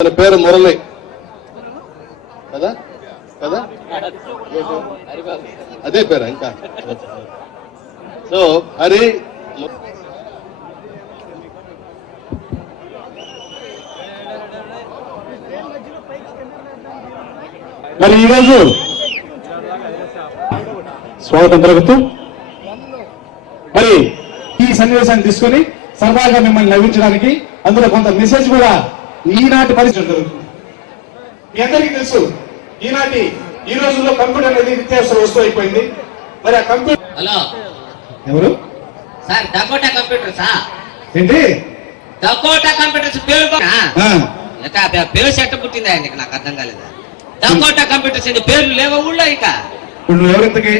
తన పేరు మురళి కదా కదా అదే పేరు ఇంకా సో హరి మరి ఈరోజు స్వాగతం జరుగుతూ మరి ఈ సన్నివేశాన్ని తీసుకుని సరదాగా మిమ్మల్ని నవ్వించడానికి అందులో కొంత మెసేజ్ కూడా ఈనాటి పరిస్థితి జరుగుతుంది. మీ అందరికీ తెలుసు ఈ రోజుల్లో కంప్యూటర్ అనేది నిత్యావసర వస్తువు అయిపోయింది. మరి ఆ కంప్యూటర్ హలో ఎవరు సార్ డకోటా కంప్యూటర్స్ ఏంటి డకోటా కంప్యూటర్స్ పేరు సెట్ పుట్టిందా ఆయనకి నాకు అర్థం కాలేదా డకోటా కంప్యూటర్స్ పేర్లు లేవా ఊళ్ళో ఇక నువ్వు ఎవరింతకి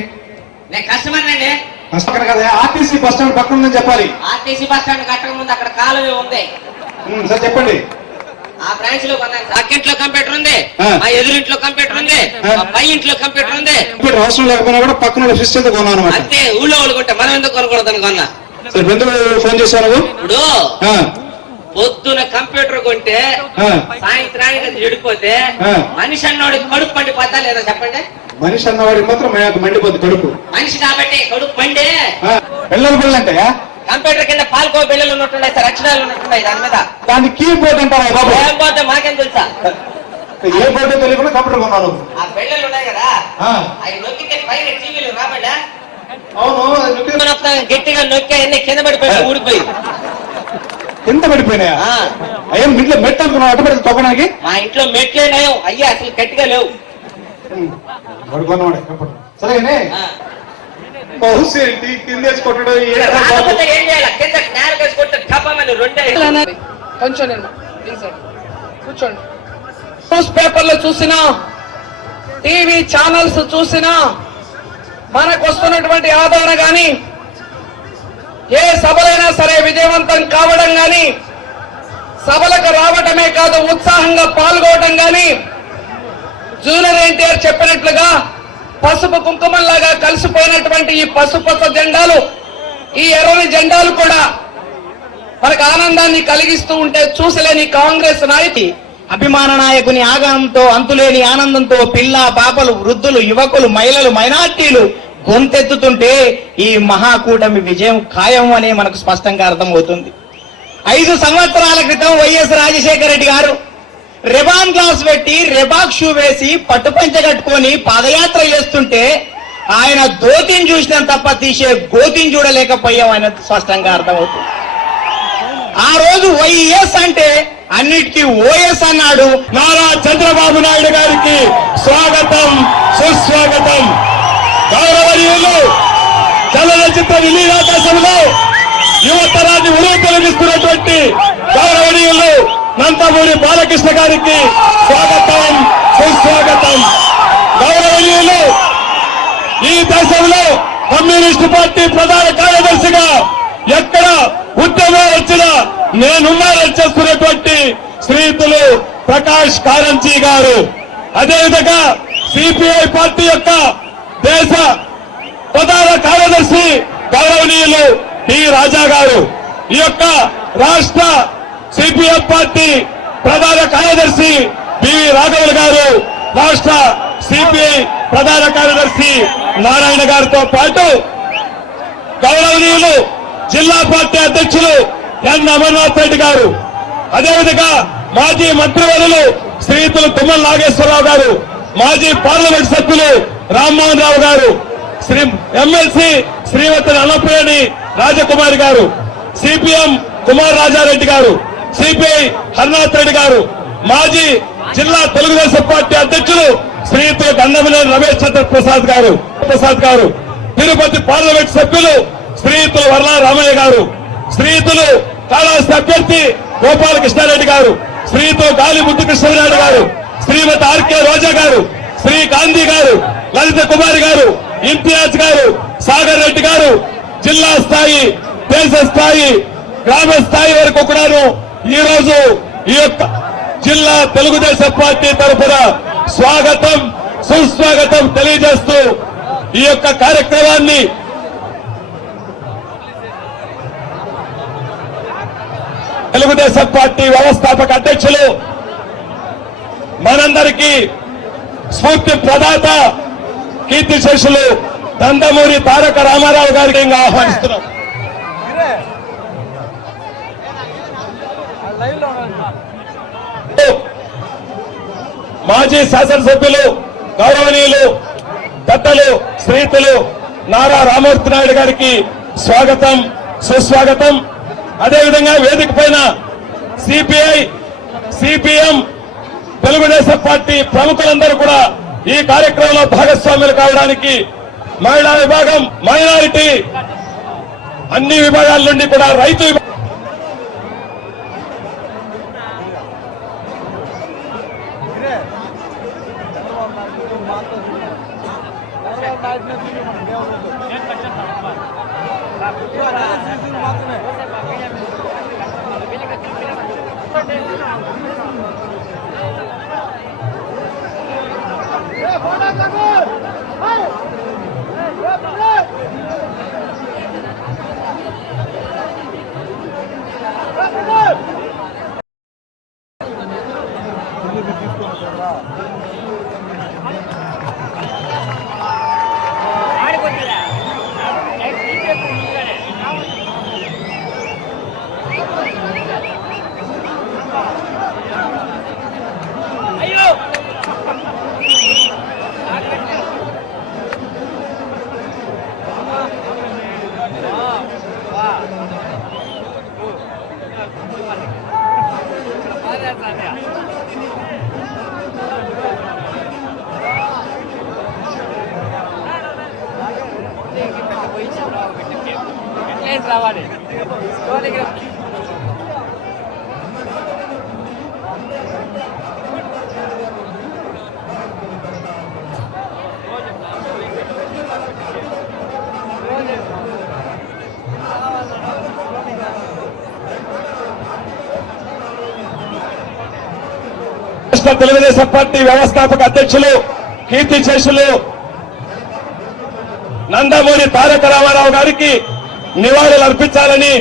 నేను కస్టమర్ అండి కస్టమర్ కదా ఆర్టీసీ బస్ స్టాండ్ పక్కన ఉందని చెప్పాలి. ఆర్టీసీ బస్ స్టాండ్ కట్టక ముందు అక్కడ కాలువ ఉంది సార్ చెప్పండి. ఆ బ్రాంచ్ లో పక్కింట్లో కంప్యూటర్ ఉంది, మా ఎదురింట్లో కంప్యూటర్ ఉంది, మా పై ఇంట్లో కంప్యూటర్ ఉంది. కంప్యూటర్ అవసరం లేకపోయినా కూడా పక్కన సిస్టమ్ కొన్నాను అనమాట. అంతే ఊళ్ళో వాళ్ళు కొంటే మనం ఎందుకు కొనకూడదని కొన్నా. సార్ ఎందుకు ఫోన్ చేశాను? ఇప్పుడు పొద్దున కంప్యూటర్ కొంటే సాయంత్రానికి అది చెడిపోతే మనిషి అన్నవాడికి కడుపు పండిపోతా లేదా చెప్పండి? మనిషి అన్నవాడికి మాత్రం మండిపోద్ది కడుపు. మనిషి కాబట్టి కడుపు పండే పిల్లల పిల్లలు అంటే కంప్యూటర్ కింద పాల్కో బిల్లలు ఉన్నట్టున్నాయి సార్, అక్షరాలు ఉన్నట్టున్నాయి దాని మీద. దాన్ని కీ బోర్డు అంటారా బాబు? ఏం పోతే మాకేం తెలుసా? ఏ బోర్డు తెలియకుండా కంప్యూటర్ కొన్నాను. ఆ బిల్లలు ఉన్నాయి కదా అవి నొక్కితే పైన టీవీలు రాబడ్డా. అవును గట్టిగా నొక్కి అన్ని కింద పడిపోయి ఊడిపోయి కింద పడిపోయినాయా? అయ్యా ఇంట్లో మెట్ అనుకున్నావు అటు తొక్కడానికి? మా ఇంట్లో మెట్లే నయం అయ్యా, అసలు గట్టిగా లేవు. సరేనే కిందేసి కొట్టడం ఏం చేయాలి? కింద నేరకేసి కొట్టే టపమని రెండే కూర్చోండి. న్యూస్ పేపర్లు చూసినా టీవీ ఛానల్స్ చూసినా మనకు వస్తున్నటువంటి ఆదరణ గాని, ఏ సభలైనా సరే విజయవంతం కావడం గాని, సభలకు రావటమే కాదు ఉత్సాహంగా పాల్గొనడం గాని, జూనియర్ ఎన్టీఆర్ చెప్పినట్లుగా పసుపు కుంకుమల్లాగా కలిసిపోయినటువంటి ఈ పసుపచ్చ జెండాలు, ఈ ఎర్రని జెండాలు కూడా మనకు ఆనందాన్ని కలిగిస్తూ ఉంటే చూసలేని కాంగ్రెస్ నాయకుడి అభిమాన నాయకుని ఆగమనంతో అంతులేని ఆనందంతో పిల్ల పాపలు వృద్ధులు యువకులు మహిళలు మైనార్టీలు గొంతెత్తుతుంటే ఈ మహాకూటమి విజయం ఖాయం అనే మనకు స్పష్టంగా అర్థమవుతుంది. 5 సంవత్సరాల క్రితం వైఎస్ రాజశేఖర రెడ్డి గారు రెబాన్ గ్లాస్ పెట్టి రెబాక్ షూ వేసి పట్టుపంచ కట్టుకొని పాదయాత్ర చేస్తుంటే ఆయన దోతిని చూసినా తప్ప తీసే గోతిని చూడలేకపోయాం ఆయన స్పష్టంగా అర్థమవుతుంది. ఆ రోజు వైఎస్ అంటే అన్నిటికీ ఓఎస్ అన్నాడు. నారా చంద్రబాబు నాయుడు గారికి స్వాగతం సుస్వాగతం. గౌరవనీయులు చలనచిత్ర విలీనాకాశంలో యువతరాన్ని ఉరువు తొలగిస్తున్నటువంటి గౌరవనీయులు నందమూరి బాలకృష్ణ గారికి స్వాగతం సుస్వాగతం. గౌరవనీయులు ఈ దేశంలో కమ్యూనిస్టు పార్టీ ప్రధాన కార్యదర్శిగా ఎక్కడ ఉద్యమం వచ్చినా నేనున్నానని చేస్తున్నటువంటి శ్రీయుతులు ప్రకాష్ కారంజీ గారు, అదేవిధంగా సిపిఐ పార్టీ యొక్క దేశ ప్రధాన కార్యదర్శి గౌరవనీయులు టి రాజా గారు, ఈ యొక్క రాష్ట్ర సిపిఎం పార్టీ ప్రధాన కార్యదర్శి బివి రాఘవులు గారు, రాష్ట్ర సిపిఐ ప్రధాన కార్యదర్శి నారాయణ గారితో పాటు గౌరవనీయులు జిల్లా పార్టీ అధ్యక్షులు ఎన్ అమర్నాథ్ రెడ్డి గారు, అదేవిధంగా మాజీ మంత్రివర్యులు శ్రీయుతులు తుమ్మల నాగేశ్వరరావు గారు, మాజీ పార్లమెంట్ సభ్యులు రామ్మోహన్ రావు గారు, ఎమ్మెల్సీ శ్రీమతి అనప్రియని రాజకుమారి గారు, సిపిఎం కుమార్ రాజారెడ్డి గారు, సిపిఐ హర్నాథ్ రెడ్డి గారు, మాజీ జిల్లా తెలుగుదేశం పార్టీ అధ్యక్షులు శ్రీయుతులు గంధమినేని రమేష్ చంద్ర ప్రసాద్ గారు, తిరుపతి పార్లమెంట్ సభ్యులు శ్రీయుతులు వర్ల రామయ్య గారు, శ్రీయుతులు కాళహస్తి అభ్యర్థి గోపాలకృష్ణారెడ్డి గారు, శ్రీయుతులు గాలి ముద్దుకృష్ణారెడ్డి గారు, శ్రీమతి ఆర్కే రోజా గారు, శ్రీ గాంధీ గారు, లలిత కుమారి గారు, ఇంతియాజ్ గారు, సాగర్ రెడ్డి గారు, జిల్లా స్థాయి దేశ స్థాయి గ్రామ స్థాయి వరకు కూడాను ఈ రోజు ఈ యొక్క జిల్లా తెలుగుదేశం పార్టీ తరఫున స్వాగతం సుస్వాగతం తెలియజేస్తూ ఈ యొక్క కార్యక్రమాన్ని తెలుగుదేశం పార్టీ వ్యవస్థాపక అధ్యక్షులు మనందరికీ స్ఫూర్తి ప్రదాత కీర్తిశేషులు నందమూరి తారక రామారావు గారికి ఆహ్వానిస్తున్నాం. మాజీ శాసనసభ్యులు గౌరవనీయులు పెద్దలు శ్రీతులు నారా రామమూర్తి నాయుడు గారికి స్వాగతం సుస్వాగతం. అదేవిధంగా వేదిక పైన సిపిఐ సిపిఎం తెలుగుదేశం పార్టీ ప్రముఖులందరూ కూడా ఈ కార్యక్రమంలో భాగస్వాములు కావడానికి మహిళా విభాగం మైనారిటీ అన్ని విభాగాల నుండి కూడా రైతు రావాలి. రాష్ట్ర తెలుగుదేశం పార్టీ వ్యవస్థాపక అధ్యక్షులు కీర్తిశేషులు నందమూరి తారక రామారావు గారికి నివాళులు అర్పించాలని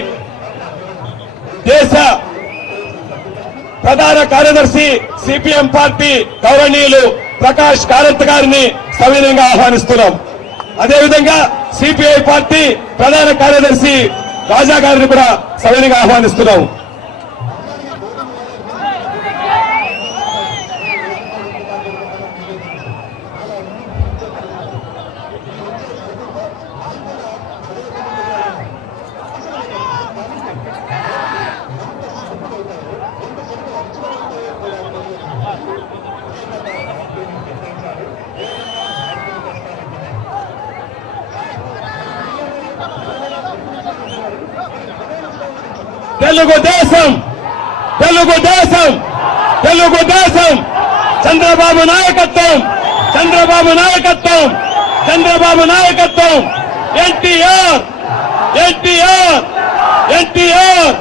దేశ ప్రధాన కార్యదర్శి సిపిఎం పార్టీ గౌరవనీయులు ప్రకాష్ కారంత్ గారిని సవినయంగా ఆహ్వానిస్తున్నాం. అదేవిధంగా సిపిఐ పార్టీ ప్రధాన కార్యదర్శి రాజా గారిని కూడా సవినయంగా ఆహ్వానిస్తున్నాం. తెలుగుదేశం తెలుగుదేశం తెలుగుదేశం చంద్రబాబు నాయకత్వం చంద్రబాబు నాయకత్వం చంద్రబాబు నాయకత్వం ఎన్టీఆర్ ఎన్టీఆర్ ఎన్టీఆర్.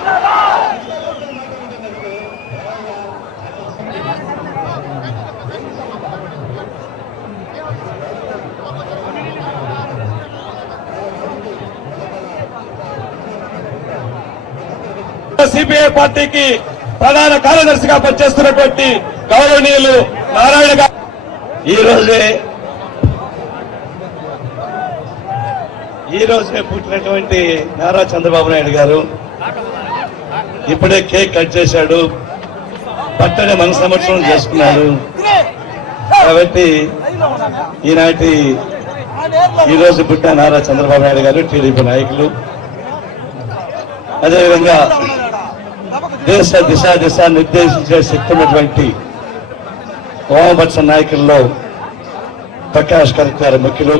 సిపిఐ పార్టీకి ప్రధాన కార్యదర్శిగా పనిచేస్తున్నటువంటి గౌరవనీయులు నారాయణ గారు ఈ రోజే పుట్టినటువంటి నారా చంద్రబాబు నాయుడు గారు ఇప్పుడే కేక్ కట్ చేశాడు, బర్త్డే మన సంవత్సరం చేసుకున్నాడు. కాబట్టి ఈ రోజు పుట్టిన నారా చంద్రబాబు నాయుడు గారు టీడీపీ నాయకులు, అదేవిధంగా దేశ దిశ నిర్దేశించే శక్తి ఉన్నటువంటి వామపక్ష నాయకుల్లో ప్రకాష్ కారంత్ గారు ముఖ్యులు,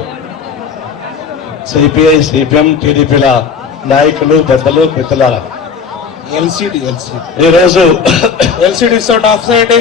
సిపిఐ సిపిఎం టీడీపీల నాయకులు పెద్దలు మిత్రులారా, ఎల్సిడి ఈరోజు సౌండ్ ఆఫ్ చేయండి.